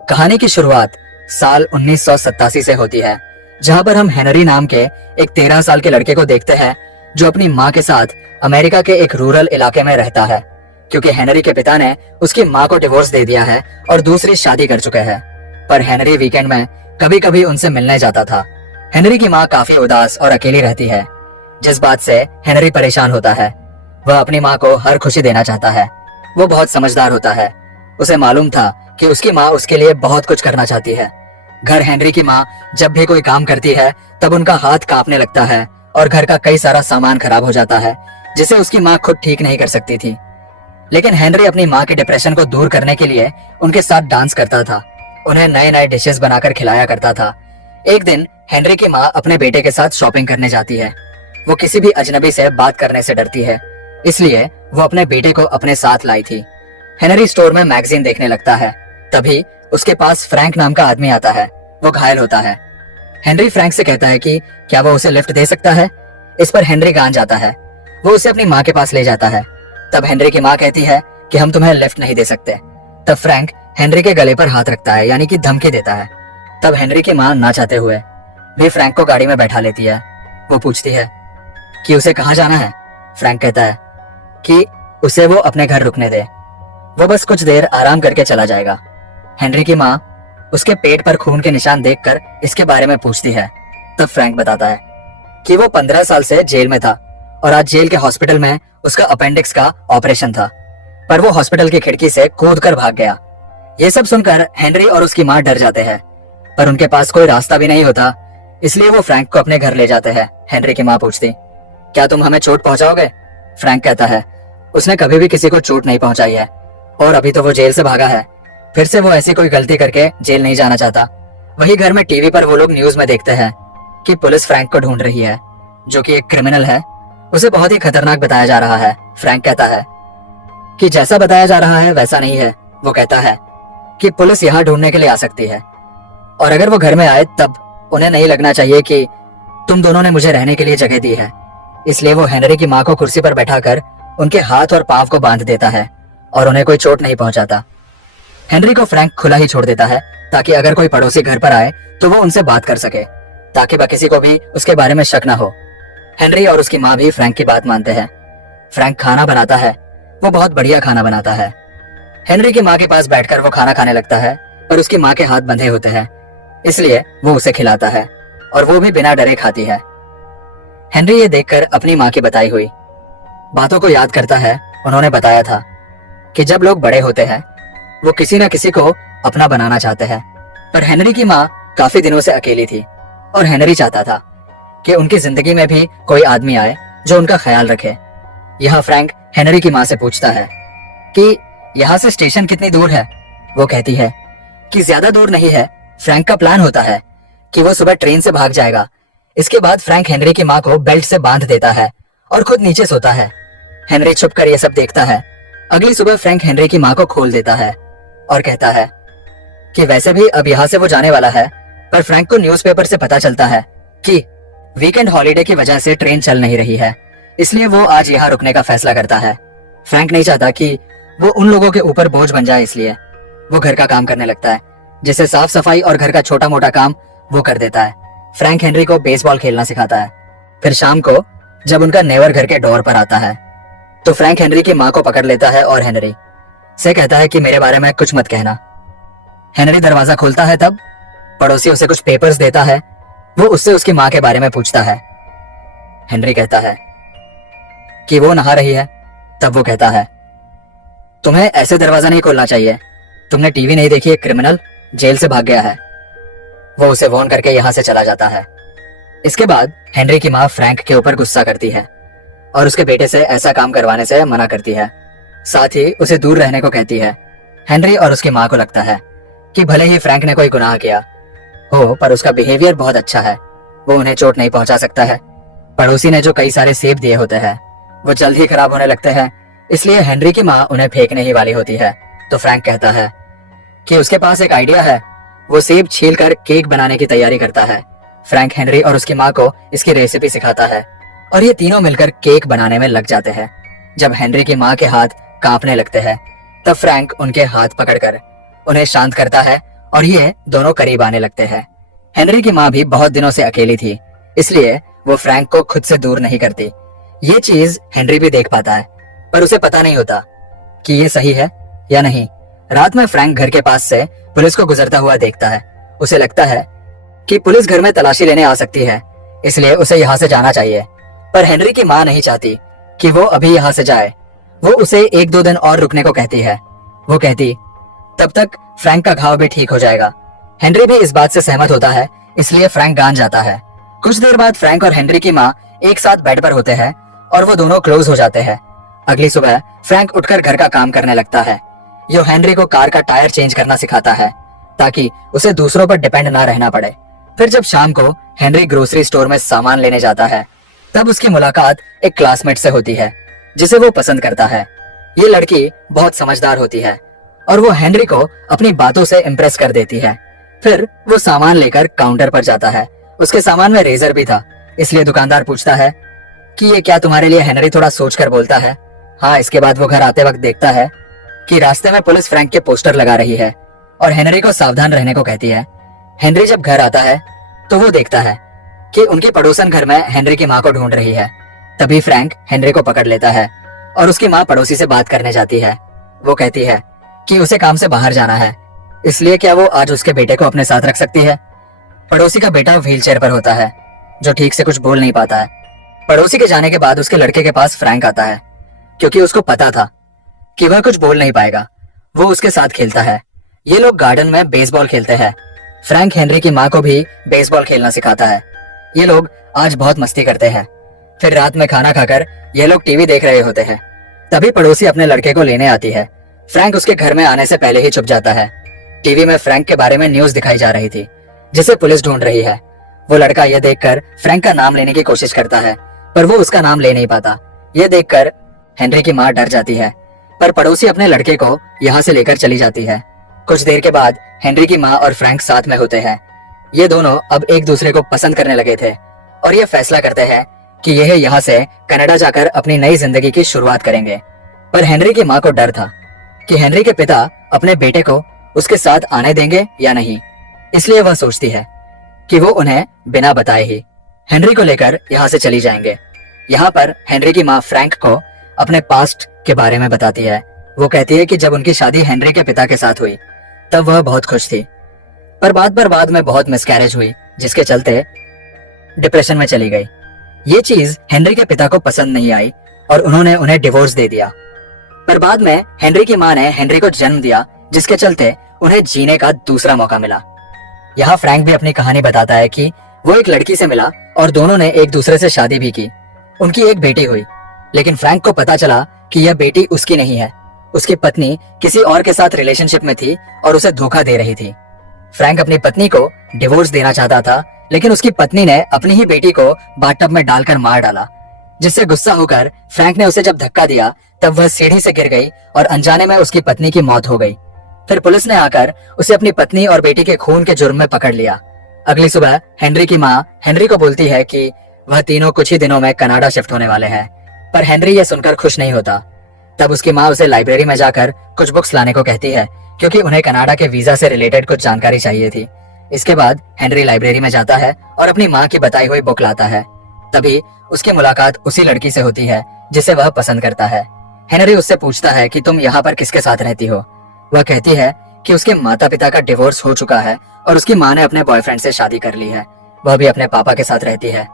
कहानी की शुरुआत साल 1987 से होती है, जहां पर हम हेनरी नाम के एक 13 साल के लड़के को देखते हैं जो अपनी माँ के साथ अमेरिका के एक रूरल इलाके में रहता है, क्योंकि हेनरी के पिता ने उसकी माँ को डिवोर्स दे दिया है और दूसरी शादी कर चुके हैं। पर हेनरी वीकेंड में कभी कभी उनसे मिलने जाता था। हेनरी की माँ काफी उदास और अकेली रहती है, जिस बात से हेनरी परेशान होता है। वह अपनी माँ को हर खुशी देना चाहता है। वो बहुत समझदार होता है। उसे मालूम था कि उसकी माँ उसके लिए बहुत कुछ करना चाहती है। घर हेनरी की माँ जब भी कोई काम करती है तब उनका हाथ कांपने लगता है और घर का कई सारा सामान खराब हो जाता है, जिसे उसकी माँ खुद ठीक नहीं कर सकती थी। लेकिन हेनरी अपनी माँ के डिप्रेशन को दूर करने के लिए उनके साथ डांस करता था, उन्हें नए नए डिशेस बनाकर खिलाया करता था। एक दिन हेनरी की माँ अपने बेटे के साथ शॉपिंग करने जाती है। वो किसी भी अजनबी से बात करने से डरती है, इसलिए वो अपने बेटे को अपने साथ लाई थी। हेनरी स्टोर में मैगजीन देखने लगता है। तभी उसके पास फ्रैंक नाम का आदमी आता है। वो घायल होता है। हेनरी फ्रैंक से कहता है कि क्या वो उसे लिफ्ट दे सकता है। इस पर हेनरी गान जाता है। वो उसे अपनी माँ के पास ले जाता है। तब हेनरी की माँ कहती है कि हम तुम्हें लिफ्ट नहीं दे सकते। तब फ्रैंक हेनरी के गले पर हाथ रखता है, यानी कि धमकी देता है। तब हेनरी की माँ ना चाहते हुए भी फ्रैंक को गाड़ी में बैठा लेती है। वो पूछती है कि उसे कहाँ जाना है। फ्रैंक कहता है कि उसे वो अपने घर रुकने दे, वो बस कुछ देर आराम करके चला जाएगा। हेनरी की माँ उसके पेट पर खून के निशान देखकर इसके बारे में पूछती है। तब फ्रैंक बताता है कि वो 15 साल से जेल में था और आज जेल के हॉस्पिटल में उसका अपेंडिक्स का ऑपरेशन था, पर वो हॉस्पिटल की खिड़की से कूद कर भाग गया। ये सब सुनकर हेनरी और उसकी माँ डर जाते हैं, पर उनके पास कोई रास्ता भी नहीं होता, इसलिए वो फ्रैंक को अपने घर ले जाते हैं। हेनरी की माँ पूछती, क्या तुम हमें चोट पहुंचाओगे। फ्रैंक कहता है उसने कभी भी किसी को चोट नहीं पहुंचाई है और अभी तो वो जेल से भागा है, फिर से वो ऐसी कोई गलती करके जेल नहीं जाना चाहता। वही घर में टीवी पर वो लोग न्यूज में देखते हैं कि पुलिस फ्रैंक को ढूंढ रही है, जो कि एक क्रिमिनल है। उसे बहुत ही खतरनाक बताया जा रहा है। फ्रैंक कहता है कि जैसा बताया जा रहा है वैसा नहीं है। वो कहता है कि पुलिस यहाँ ढूंढने के लिए आ सकती है और अगर वो घर में आए तब उन्हें नहीं लगना चाहिए कि तुम दोनों ने मुझे रहने के लिए जगह दी है। इसलिए वो हेनरी की माँ को कुर्सी पर बैठाकर उनके हाथ और पांव को बांध देता है और उन्हें कोई चोट नहीं पहुंचाता। हेनरी को फ्रैंक खुला ही छोड़ देता है ताकि अगर कोई पड़ोसी घर पर आए तो वो उनसे बात कर सके, ताकि किसी को भी उसके बारे में शक ना हो। हेनरी और उसकी माँ भी फ्रैंक की बात मानते हैं। फ्रैंक खाना बनाता है। वो बहुत बढ़िया खाना बनाता है। हेनरी की माँ के पास बैठकर वो खाना खाने लगता है, पर उसकी माँ के हाथ बंधे होते हैं, इसलिए वो उसे खिलाता है और वो भी बिना डरे खाती है। हेनरी ये देखकर अपनी माँ की बताई हुई बातों को याद करता है। उन्होंने बताया था कि जब लोग बड़े होते हैं वो किसी न किसी को अपना बनाना चाहते हैं, पर हेनरी की माँ काफी दिनों से अकेली थी और हेनरी चाहता था कि उनकी जिंदगी में भी कोई आदमी आए जो उनका ख्याल रखे। यहाँ फ्रैंक हेनरी की माँ से पूछता है कि यहाँ से स्टेशन कितनी दूर है। वो कहती है कि ज्यादा दूर नहीं है। फ्रैंक का प्लान होता है कि वो सुबह ट्रेन से भाग जाएगा। इसके बाद फ्रैंक हेनरी की माँ को बेल्ट से बांध देता है और खुद नीचे सोता है। हेनरी छुपकर ये सब देखता है। अगली सुबह फ्रैंक हेनरी की माँ को खोल देता है और कहता है कि वैसे भी अब यहाँ से वो जाने वाला है, पर फ्रैंक को न्यूज़पेपर से पता चलता है कि वीकेंड हॉलीडे की वजह से ट्रेन चल नहीं रही है, इसलिए वो आज यहाँ रुकने का फैसला करता है। फ्रैंक नहीं चाहता कि वो उन लोगों के ऊपर बोझ बन जाए, इसलिए वो घर का काम करने लगता है, जिसे साफ सफाई और घर का छोटा मोटा काम वो कर देता है। फ्रैंक हेनरी को बेसबॉल खेलना सिखाता है। फिर शाम को जब उनका नेवर घर के डोर पर आता है तो फ्रैंक हेनरी की माँ को पकड़ लेता है और हेनरी से कहता है कि मेरे बारे में कुछ मत कहना। हेनरी दरवाजा खोलता है, तब पड़ोसी उसे कुछ पेपर्स देता है। वो उससे उसकी माँ के बारे में पूछता है। हेनरी कहता है कि वो नहा रही है। तब वो कहता है तुम्हें ऐसे दरवाजा नहीं खोलना चाहिए, तुमने टीवी नहीं देखी, एक क्रिमिनल जेल से भाग गया है। वो उसे वॉर्न करके यहाँ से चला जाता है। इसके बाद हेनरी की माँ फ्रैंक के ऊपर गुस्सा करती है और उसके बेटे से ऐसा काम करवाने से मना करती है, साथ ही उसे दूर रहने को कहती है। हेनरी और उसकी माँ को लगता है कि भले ही फ्रैंक ने कोई गुनाह किया हो, पर उसका बिहेवियर बहुत अच्छा है, वो उन्हें चोट नहीं पहुंचा सकता है। पड़ोसी ने जो कई सारे सेब दिए होते हैं वो जल्द ही खराब होने लगते हैं, इसलिए हेनरी की माँ उन्हें फेंकने ही वाली होती है। तो फ्रैंक कहता है कि उसके पास एक आइडिया है। वो सेब छीलकर केक बनाने की तैयारी करता है। फ्रैंक हेनरी और उसकी माँ को इसकी रेसिपी सिखाता है और ये तीनों मिलकर केक बनाने में लग जाते हैं। जब हेनरी की माँ के हाथ कांपने लगते हैं तब फ्रैंक उनके हाथ पकड़कर उन्हें शांत करता है और ये दोनों करीब आने लगते हैं। हेनरी की माँ भी बहुत दिनों से अकेली थी, इसलिए वो फ्रैंक को खुद से दूर नहीं करती। ये चीज हेनरी भी देख पाता है, पर उसे पता नहीं होता कि ये सही है या नहीं। रात में फ्रैंक घर के पास से पुलिस को गुजरता हुआ देखता है। उसे लगता है कि पुलिस घर में तलाशी लेने आ सकती है, इसलिए उसे यहाँ से जाना चाहिए। पर हेनरी की माँ नहीं चाहती कि वो अभी यहाँ से जाए। वो उसे 1-2 दिन और रुकने को कहती है। वो कहती तब तक फ्रैंक का घाव भी ठीक हो जाएगा। हेनरी भी इस बात से सहमत होता है, इसलिए फ्रैंक गान जाता है। कुछ देर बाद फ्रैंक और हेनरी की माँ एक साथ बेड पर होते हैं और वो दोनों क्लोज हो जाते हैं। अगली सुबह फ्रैंक उठकर घर का काम करने लगता है। यो हेनरी को कार का टायर चेंज करना सिखाता है ताकि उसे दूसरों पर डिपेंड ना रहना पड़े। फिर जब शाम को हेनरी ग्रोसरी स्टोर में सामान लेने जाता है, तब उसकी मुलाकात एक क्लासमेट से होती है जिसे वो पसंद करता है। ये लड़की बहुत समझदार होती है और वो हेनरी को अपनी बातों से इम्प्रेस कर देती है। फिर वो सामान लेकर काउंटर पर जाता है। उसके सामान में रेजर भी था, इसलिए दुकानदार पूछता है कि ये क्या तुम्हारे लिए? हेनरी थोड़ा सोचकर बोलता है हाँ। इसके बाद वो घर आते वक्त देखता है कि रास्ते में पुलिस फ्रैंक के पोस्टर लगा रही है और हेनरी को सावधान रहने को कहती है। हेनरी जब घर आता है तो वो देखता है कि उनकी पड़ोसन घर में हेनरी की माँ को ढूंढ रही है। तभी फ्रैंक हेनरी को पकड़ लेता है और उसकी माँ पड़ोसी से बात करने जाती है। वो कहती है कि उसे काम से बाहर जाना है, इसलिए क्या वो आज उसके बेटे को अपने साथ रख सकती है। पड़ोसी का बेटा व्हीलचेयर पर होता है, जो ठीक से कुछ बोल नहीं पाता है। पड़ोसी के जाने के बाद उसके लड़के के पास फ्रैंक आता है, क्योंकि उसको पता था कि वह कुछ बोल नहीं पाएगा। वो उसके साथ खेलता है। ये लोग गार्डन में बेसबॉल खेलते हैं। फ्रैंक हेनरी की माँ को भी बेसबॉल खेलना सिखाता है। ये लोग आज बहुत मस्ती करते हैं। फिर रात में खाना खाकर ये लोग टीवी देख रहे होते हैं। तभी पड़ोसी अपने लड़के को लेने आती है। फ्रैंक उसके घर में आने से पहले ही छुप जाता है। टीवी में फ्रैंक के बारे में न्यूज दिखाई जा रही थी, जिसे पुलिस ढूंढ रही है। वो लड़का यह देखकर फ्रैंक का नाम लेने की कोशिश करता है, पर वो उसका नाम ले नहीं पाता। यह देखकर हेनरी की माँ डर जाती है, पर पड़ोसी अपने लड़के को यहाँ से लेकर चली जाती है। कुछ देर के बाद हेनरी की माँ और फ्रैंक साथ में होते हैं। ये दोनों अब एक दूसरे को पसंद करने लगे थे और ये फैसला करते हैं कि यह यहाँ से कनाडा जाकर अपनी नई जिंदगी की शुरुआत करेंगे। पर हेनरी की माँ को डर था कि हेनरी के पिता अपने बेटे को उसके साथ आने देंगे या नहीं, इसलिए वह सोचती है कि वो उन्हें बिना बताए ही हेनरी को लेकर यहाँ से चली जाएंगे। यहाँ पर हेनरी की माँ फ्रैंक को अपने पास्ट के बारे में बताती है। वो कहती है कि जब उनकी शादी हेनरी के पिता के साथ हुई तब वह बहुत खुश थी, पर बाद में बहुत मिसकैरेज हुई, जिसके चलते डिप्रेशन में चली गई। ये चीज हेनरी के पिता को पसंद नहीं आई और उन्होंने उन्हें डिवोर्स दे दिया। पर बाद में हेनरी की माँ ने हेनरी को जन्म दिया, जिसके चलते उन्हें जीने का दूसरा मौका मिला। यहाँ फ्रैंक भी अपनी कहानी बताता है कि वो एक लड़की से मिला और दोनों ने एक दूसरे से शादी भी की। उनकी एक बेटी हुई, लेकिन फ्रैंक को पता चला कि यह बेटी उसकी नहीं है। उसकी पत्नी किसी और के साथ रिलेशनशिप में थी और उसे धोखा दे रही थी। फ्रैंक अपनी पत्नी को डिवोर्स देना चाहता था, लेकिन उसकी पत्नी ने अपनी ही बेटी को बाथटब में डालकर मार डाला, जिससे गुस्सा होकर फ्रैंक ने उसे जब धक्का दिया तब वह सीढ़ी से गिर गई और अनजाने में उसकी पत्नी की मौत हो गई। फिर पुलिस ने आकर उसे अपनी पत्नी और बेटी के खून के जुर्म में पकड़ लिया। अगली सुबह हेनरी की माँ हेनरी को बोलती है कि वह तीनों कुछ ही दिनों में कनाडा शिफ्ट होने वाले हैं, पर हेनरी यह सुनकर खुश नहीं होता। तब उसकी माँ उसे लाइब्रेरी में जाकर कुछ बुक्स लाने को कहती है, क्योंकि उन्हें कनाडा के वीजा से रिलेटेड कुछ जानकारी चाहिए थी। इसके बाद हेनरी लाइब्रेरी में जाता है और अपनी माँ की बताई हुई बुक लाता है। तभी उसकी मुलाकात उसी लड़की से होती है जिसे वह पसंद करता है। हेनरी उससे पूछता है कि तुम यहाँ पर किसके साथ रहती हो। वह कहती है कि उसके माता पिता का डिवोर्स हो चुका है और उसकी माँ ने अपने बॉयफ्रेंड से शादी कर ली है। वह भी अपने पापा के साथ रहती है।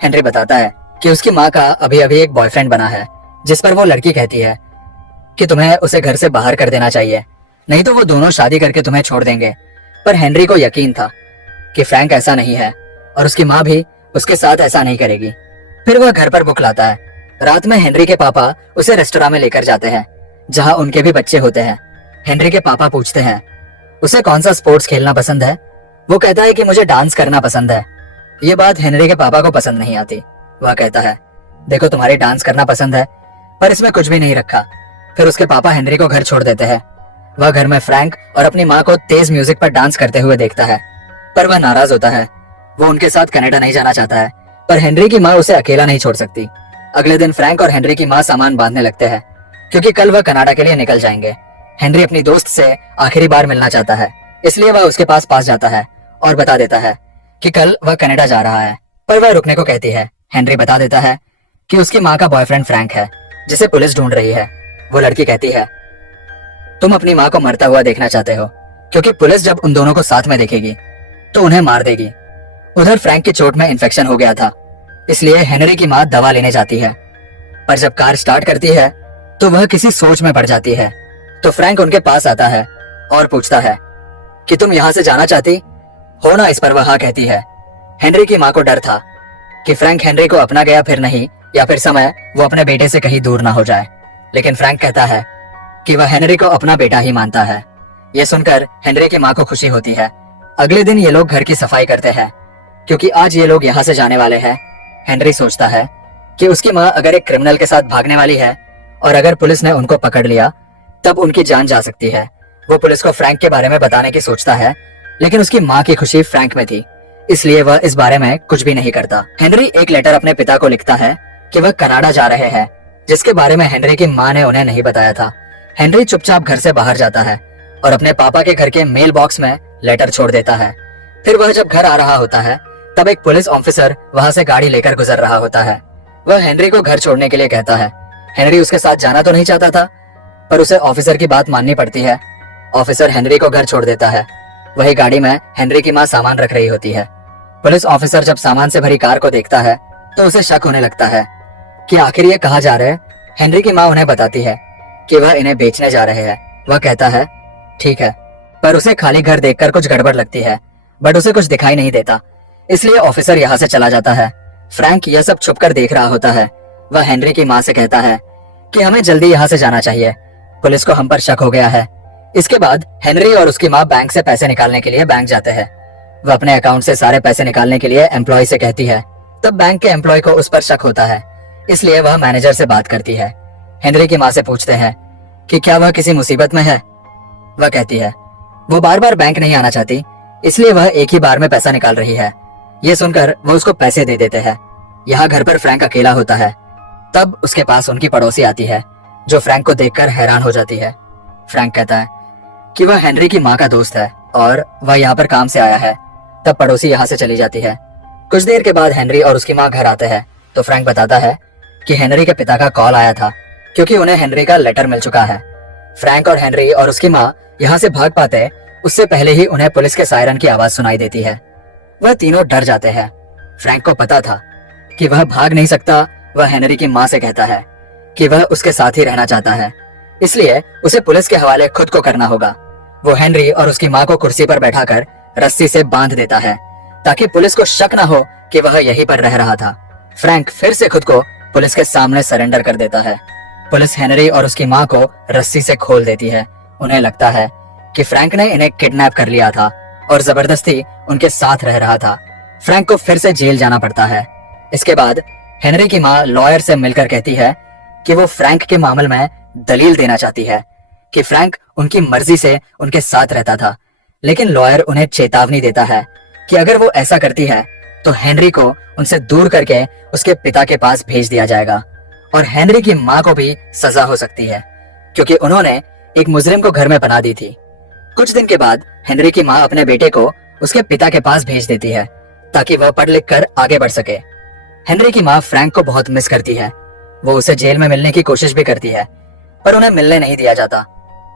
हेनरी बताता है कि उसकी माँ का अभी अभी एक बॉयफ्रेंड बना है, जिस पर वो लड़की कहती है कि तुम्हें उसे घर से बाहर कर देना चाहिए, नहीं तो वो दोनों शादी करके तुम्हें छोड़ देंगे। पर हेनरी को यकीन था कि फ्रैंक ऐसा नहीं है और उसकी माँ भी उसके साथ ऐसा नहीं करेगी। फिर वह घर पर बुक लाता है। रात में हेनरी के पापा उसे रेस्टोरेंट में लेकर जाते हैं, जहाँ उनके भी बच्चे होते हैं। हेनरी के पापा पूछते हैं उसे कौन सा स्पोर्ट्स खेलना पसंद है। वो कहता है कि मुझे डांस करना पसंद है। ये बात हेनरी के पापा को पसंद नहीं आती। वह कहता है देखो तुम्हारी डांस करना पसंद है, पर इसमें कुछ भी नहीं रखा। फिर उसके पापा हेनरी को घर छोड़ देते हैं। वह घर में फ्रैंक और अपनी माँ को तेज म्यूजिक पर डांस करते हुए देखता है, पर वह नाराज होता है। वो उनके साथ कनाडा नहीं जाना चाहता है, पर हेनरी की माँ उसे अकेला नहीं छोड़ सकती। अगले दिन फ्रैंक और हेनरी की माँ सामान बांधने लगते हैं, क्योंकि कल वह कनाडा के लिए निकल जाएंगे। हेनरी अपनी दोस्त से आखिरी बार मिलना चाहता है, इसलिए वह उसके पास जाता है और बता देता है कि कल वह कनाडा जा रहा है। पर वह रुकने को कहती है। हेनरी बता देता है कि उसकी माँ का बॉयफ्रेंड फ्रैंक है, जिसे पुलिस ढूंढ रही है। वो लड़की कहती है, तुम अपनी माँ को मरता हुआ देखना चाहते हो, क्योंकि पुलिस जब उन दोनों को साथ में देखेगी तो उन्हें मार देगी। उधर फ्रैंक की चोट में इन्फेक्शन हो गया था, इसलिए हेनरी की माँ दवा लेने जाती है। पर जब कार स्टार्ट करती है तो वह किसी सोच में पड़ जाती है। तो फ्रैंक उनके पास आता है और पूछता है कि तुम यहाँ से जाना चाहती हो ना। इस पर वह हाँ कहती है। हेनरी की माँ को डर था कि फ्रैंक हेनरी को अपना गया फिर नहीं, या फिर समय वो अपने बेटे से कहीं दूर ना हो जाए। लेकिन फ्रैंक कहता है कि वह हेनरी को अपना बेटा ही मानता है। यह सुनकर हेनरी की माँ को खुशी होती है। अगले दिन ये लोग घर की सफाई करते हैं, क्योंकि आज ये लोग यहाँ से जाने वाले हैं। हेनरी सोचता है कि उसकी माँ अगर एक क्रिमिनल के साथ भागने वाली है और अगर पुलिस ने उनको पकड़ लिया तब उनकी जान जा सकती है। वो पुलिस को फ्रैंक के बारे में बताने की सोचता है, लेकिन उसकी माँ की खुशी फ्रैंक में थी, इसलिए वह इस बारे में कुछ भी नहीं करता। हेनरी एक लेटर अपने पिता को लिखता है कि वह कनाडा जा रहे हैं, जिसके बारे में हेनरी की माँ ने उन्हें नहीं बताया था। हेनरी चुपचाप घर से बाहर जाता है और अपने पापा के घर के मेल बॉक्स में लेटर छोड़ देता है। फिर वह जब घर आ रहा होता है तब एक पुलिस ऑफिसर वहां से गाड़ी लेकर गुजर रहा होता है। वह हेनरी को घर छोड़ने के लिए कहता है। हेनरी उसके साथ जाना तो नहीं चाहता था, पर उसे ऑफिसर की बात माननी पड़ती है। ऑफिसर हेनरी को घर छोड़ देता है। वही गाड़ी में हेनरी की माँ सामान रख रही होती है। पुलिस ऑफिसर जब सामान से भरी कार को देखता है तो उसे शक होने लगता है कि आखिर ये कहाँ जा रहे हैं। हेनरी की माँ उन्हें बताती है कि वह इन्हें बेचने जा रहे हैं। वह कहता है ठीक है, पर उसे खाली घर देखकर कुछ गड़बड़ लगती है, बट उसे कुछ दिखाई नहीं देता, इसलिए ऑफिसर यहाँ से चला जाता है। फ्रैंक यह सब छुपकर देख रहा होता है। वह हेनरी की माँ से कहता है कि हमें जल्दी यहाँ से जाना चाहिए, पुलिस को हम पर शक हो गया है। इसके बाद हेनरी और उसकी माँ बैंक से पैसे निकालने के लिए बैंक जाते हैं। वह अपने अकाउंट से सारे पैसे निकालने के लिए एम्प्लॉय से कहती है। तब बैंक के एम्प्लॉय को उस पर शक होता है, इसलिए वह मैनेजर से बात करती है। हेनरी की माँ से पूछते हैं कि क्या वह किसी मुसीबत में है। वह कहती है वो बार बार बैंक नहीं आना चाहती, इसलिए वह एक ही बार में पैसा निकाल रही है। ये सुनकर वो उसको पैसे दे देते हैं। यहाँ घर पर फ्रैंक अकेला होता है। तब उसके पास उनकी पड़ोसी आती है, जो फ्रैंक को देखकर हैरान हो जाती है। फ्रैंक कहता है कि वह हेनरी की माँ का दोस्त है और वह यहाँ पर काम से आया है। तब पड़ोसी यहाँ से चली जाती है। कुछ देर के बाद हेनरी और उसकी माँ घर आते हैं तो फ्रैंक बताता है कि हेनरी के पिता का कॉल आया था, क्योंकि उन्हें हेनरी का लेटर मिल चुका है। फ्रैंक और हेनरी और उसकी माँ यहाँ से भाग पाते उससे पहले ही उन्हें पुलिस के सायरन की आवाज सुनाई देती है। वह तीनों डर जाते हैं। फ्रैंक को पता था कि वह भाग नहीं सकता। वह हेनरी की माँ से कहता है कि वह उसके साथ ही रहना चाहता है, इसलिए उसे पुलिस के हवाले खुद को करना होगा। वो हेनरी और उसकी माँ को कुर्सी पर बैठाकर रस्सी से बांध देता है, ताकि पुलिस को शक न हो कि वह यहीं पर रह रहा था। फ्रैंक फिर से खुद को पुलिस के सामने सरेंडर कर देता है। पुलिस हेनरी और उसकी माँ को रस्सी से खोल देती है। उन्हें लगता है कि फ्रैंक ने इन्हें किडनैप कर लिया था और जबरदस्ती उनके साथ रह रहा था। फ्रैंक को फिर से जेल जाना पड़ता है। इसके बाद हेनरी की माँ लॉयर से मिलकर कहती है कि वो फ्रैंक के मामले में दलील देना चाहती है कि फ्रैंक उनकी मर्जी से उनके साथ रहता था, लेकिन लॉयर उन्हें चेतावनी देता है कि अगर वो ऐसा करती है तो हेनरी को उनसे दूर करके उसके पिता के पास भेज दिया जाएगा और हेनरी की माँ को भी सजा हो सकती है, क्योंकि उन्होंने एक मुजरिम को घर में बना दी थी। कुछ दिन के बाद हेनरी की माँ अपने बेटे को उसके पिता के पास भेज देती है, ताकि वह पढ़ लिख कर आगे बढ़ सके। हेनरी की माँ फ्रैंक को बहुत मिस करती है। वो उसे जेल में मिलने की कोशिश भी करती है, पर उन्हें मिलने नहीं दिया जाता।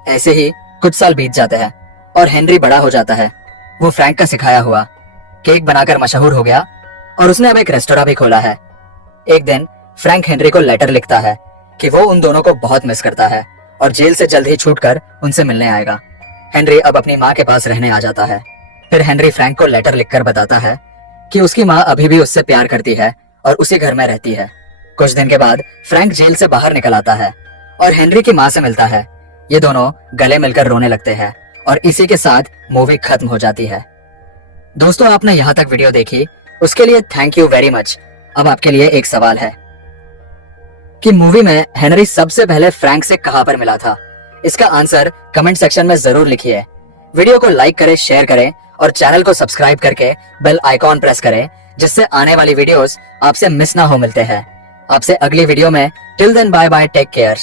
ऐसे ही कुछ साल बीत जाते हैं और हेनरी बड़ा हो जाता है। वो फ्रैंक का सिखाया हुआ केक बनाकर मशहूर हो गया और उसने अब एक रेस्टोरेंट भी खोला है। एक दिन फ्रैंक हेनरी को लेटर लिखता है कि वो उन दोनों को बहुत मिस करता है और जेल से जल्द ही छूटकर उनसे मिलने आएगा। हेनरी अब अपनी माँ के पास रहने आ जाता है। फिर हेनरी फ्रैंक को लेटर लिखकर बताता है कि उसकी माँ अभी भी उससे प्यार करती है और उसी घर में रहती है। कुछ दिन के बाद फ्रैंक जेल से बाहर निकल आता है और हेनरी की माँ से मिलता है। ये दोनों गले मिलकर रोने लगते हैं और इसी के साथ मूवी खत्म हो जाती है। दोस्तों, आपने यहाँ तक वीडियो देखी, उसके लिए थैंक यू वेरी मच। अब आपके लिए एक सवाल है कि मूवी में हेनरी सबसे पहले फ्रैंक से कहां पर मिला था? इसका आंसर कमेंट सेक्शन में जरूर लिखिए। वीडियो को लाइक करें, शेयर करें और चैनल को सब्सक्राइब करके बेल आइकॉन प्रेस करें, जिससे आने वाली वीडियोस आपसे मिस ना हो मिलते हैं। आपसे अगली वीडियो में। Till then bye bye, take care.